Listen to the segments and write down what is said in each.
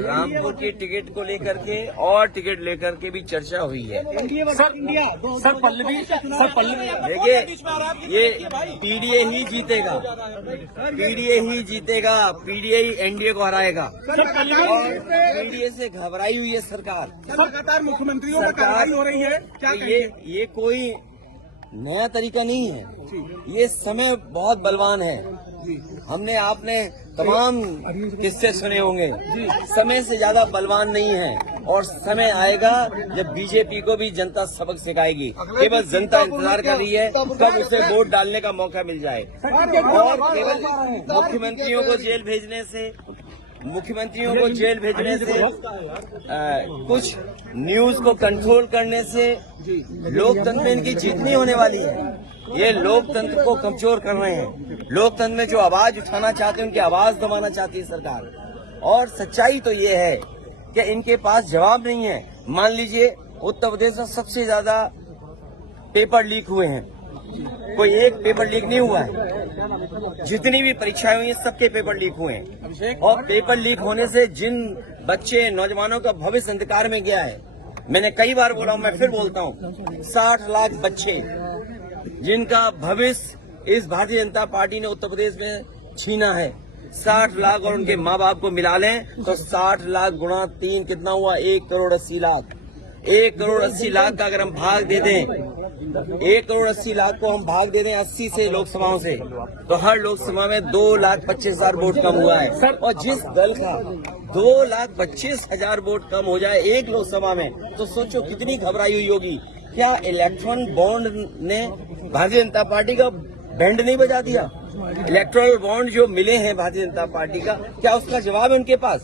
रामपुर की टिकट को लेकर के और टिकट लेकर के भी चर्चा हुई है। सर पल्लवी देखिए, ये पीडीए ही जीतेगा, पीडीए ही एनडीए को हराएगा। पीडीए से घबराई हुई है सरकार। लगातार मुख्यमंत्रियों पर कार्रवाई हो रही है, क्या ये कोई नया तरीका नहीं है। ये समय बहुत बलवान है। हमने आपने तमाम किस्से सुने होंगे। समय से ज्यादा बलवान नहीं है और समय आएगा जब बीजेपी को भी जनता सबक सिखाएगी। केवल जनता इंतजार कर रही है कब उसे वोट डालने का मौका मिल जाए। और केवल मुख्यमंत्रियों को जेल भेजने से कुछ न्यूज को कंट्रोल करने से लोकतंत्र में इनकी जीत नहीं होने वाली है। ये लोकतंत्र को कमजोर कर रहे हैं। लोकतंत्र में जो आवाज उठाना चाहते हैं उनकी आवाज दबाना चाहती है सरकार। और सच्चाई तो ये है कि इनके पास जवाब नहीं है। मान लीजिए उत्तर प्रदेश में सबसे ज्यादा पेपर लीक हुए हैं, कोई एक पेपर लीक नहीं हुआ है। जितनी भी परीक्षाएं हुई सबके पेपर लीक हुए हैं। और पेपर लीक होने से जिन बच्चे नौजवानों का भविष्य अंधकार में गया है, मैंने कई बार बोला हूं, मैं फिर बोलता हूं, 60 लाख बच्चे जिनका भविष्य इस भारतीय जनता पार्टी ने उत्तर प्रदेश में छीना है। 60 लाख और उनके माँ बाप को मिला लें तो 60 लाख गुणा 3 कितना हुआ? 1 करोड़ 80 लाख। 1 करोड़ 80 लाख का अगर हम भाग दे दें, 1 करोड़ 80 लाख को हम भाग दे दें 80 से लोकसभाओं से, तो हर लोकसभा में 2,25,000 वोट कम हुआ है। और जिस दल का 2,25,000 वोट कम हो जाए एक लोकसभा में, तो सोचो कितनी घबराई हुई होगी। क्या इलेक्ट्रॉन बॉन्ड ने भारतीय जनता पार्टी का बैंड नहीं बजा दिया? इलेक्ट्रॉल बॉन्ड जो मिले हैं भारतीय जनता पार्टी का, क्या उसका जवाब है उनके पास?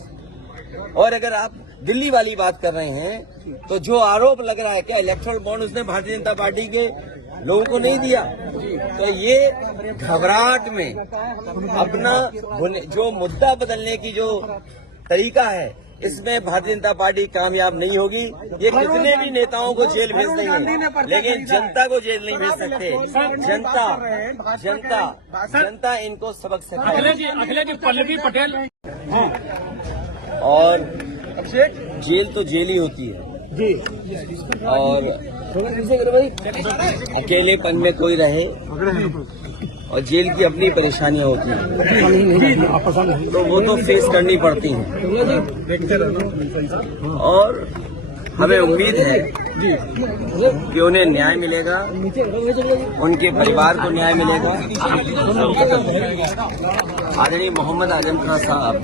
और अगर आप दिल्ली वाली बात कर रहे हैं तो जो आरोप लग रहा है, क्या इलेक्ट्रल बॉन्ड उसने भारतीय जनता पार्टी के लोगों को नहीं दिया? तो ये घबराहट में अपना जो मुद्दा बदलने की जो तरीका है, इसमें भारतीय जनता पार्टी कामयाब नहीं होगी। ये कितने भी नेताओं को जेल भेज देंगे, लेकिन जनता को जेल नहीं भेज सकते। जनता इनको सबक सिखाएगी। अखिलेश जी, पल्लवी पटेल और जेल तो जेल ही होती है जी। और अकेलेपन में कोई रहे और जेल की अपनी परेशानियां होती हैं, तो वो तो फेस करनी पड़ती हैं। और हमें उम्मीद है कि उन्हें न्याय मिलेगा, उनके परिवार को न्याय मिलेगा। आदरणीय मोहम्मद आजम खान साहब,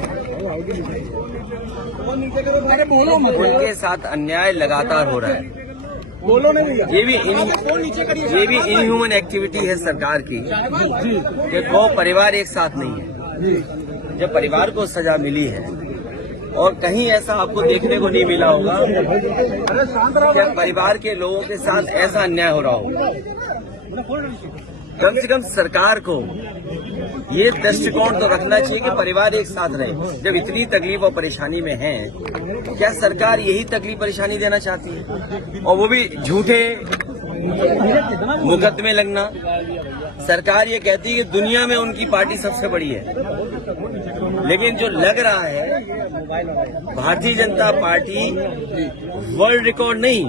उनके साथ अन्याय लगातार हो रहा है। ये भी इनह्यूमन एक्टिविटी है सरकार की कि वो परिवार एक साथ नहीं है। जब परिवार को सजा मिली है और कहीं ऐसा आपको देखने को नहीं मिला होगा कि परिवार के लोगों के साथ ऐसा अन्याय हो रहा होगा। कम से कम सरकार को ये दृष्टिकोण तो रखना चाहिए कि परिवार एक साथ रहे। जब इतनी तकलीफ और परेशानी में है, क्या सरकार यही तकलीफ परेशानी देना चाहती है? और वो भी झूठे मुकदमे लगना। सरकार ये कहती है कि दुनिया में उनकी पार्टी सबसे बड़ी है, लेकिन जो लग रहा है Bharatiya Janata party world record नहीं,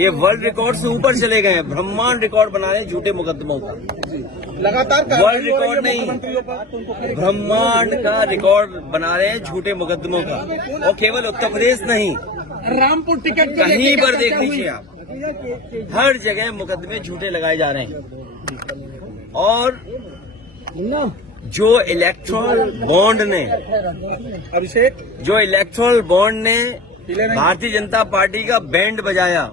ये वर्ल्ड रिकॉर्ड से ऊपर चले गए हैं। ब्रह्मांड रिकॉर्ड बना रहे हैं झूठे मुकदमों का। लगातार वर्ल्ड रिकॉर्ड नहीं, ब्रह्मांड का रिकॉर्ड बना रहे हैं झूठे मुकदमों का। और केवल उत्तर प्रदेश नहीं, रामपुर टिकट कहीं पर देख लीजिए आप, हर जगह मुकदमे झूठे लगाए जा रहे हैं। और जो इलेक्ट्रल बॉन्ड ने भारतीय जनता पार्टी का बैंड बजाया,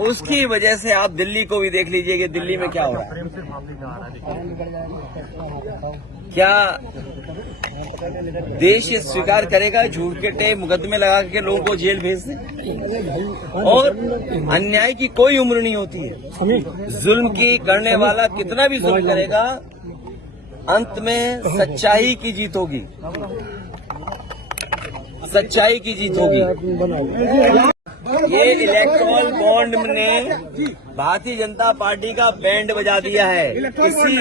उसकी वजह से आप दिल्ली को भी देख लीजिए कि दिल्ली में क्या हो रहा है। क्या देश ये स्वीकार करेगा झूठे मुकदमे लगा के लोगों को जेल भेज दे? और अन्याय की कोई उम्र नहीं होती है। जुल्म की करने वाला कितना भी जुल्म करेगा, अंत में सच्चाई की जीत होगी। ये इलेक्टोरल बॉन्ड ने भारतीय जनता पार्टी का बैंड बजा दिया है। इसी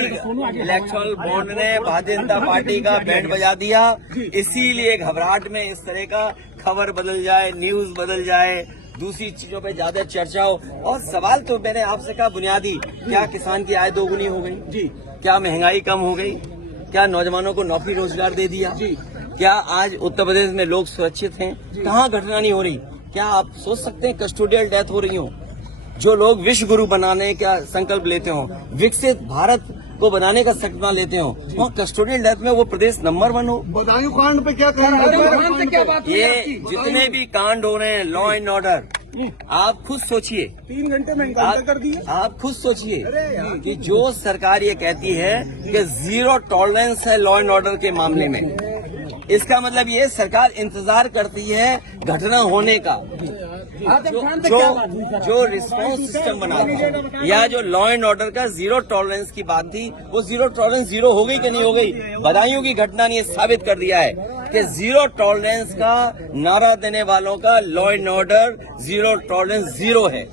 इलेक्टोरल बॉन्ड ने भारतीय जनता पार्टी का बैंड बजा दिया, इसीलिए घबराहट में इस तरह का खबर बदल जाए, न्यूज बदल जाए, दूसरी चीजों पे ज्यादा चर्चा हो। और सवाल तो मैंने आपसे कहा बुनियादी, क्या किसान की आय दोगुनी हो गई जी? क्या महंगाई कम हो गई? क्या नौजवानों को नौकरी रोजगार दे दिया जी? क्या आज उत्तर प्रदेश में लोग सुरक्षित हैं? कहाँ घटना नहीं हो रही? क्या आप सोच सकते हैं कस्टोडियल डेथ हो रही हो? जो लोग विश्व गुरु बनाने का संकल्प लेते हो, विकसित भारत को बनाने का संकल्प लेते हो, वहाँ कस्टोडियल डेथ में वो प्रदेश नंबर 1 हो। बदायूं कांड पे क्या कहना है? ये जितने भी कांड हो रहे हैं, लॉ एंड ऑर्डर, आप खुद सोचिए, 3 घंटे में इनकाउंटर कर दिए। आप खुद सोचिए कि जो सरकार ये कहती है कि 0 टॉलरेंस है लॉ एंड ऑर्डर के मामले में, इसका मतलब ये सरकार इंतजार करती है घटना होने का, जो रिस्पांस सिस्टम बना था, या जो लॉ एंड ऑर्डर का 0 टॉलरेंस की बात थी, वो 0 टॉलरेंस 0 हो गई कि नहीं हो गई? बदायूं की घटना ने ये साबित कर दिया है कि 0 टॉलरेंस का नारा देने वालों का लॉ एंड ऑर्डर 0 टॉलरेंस 0 है।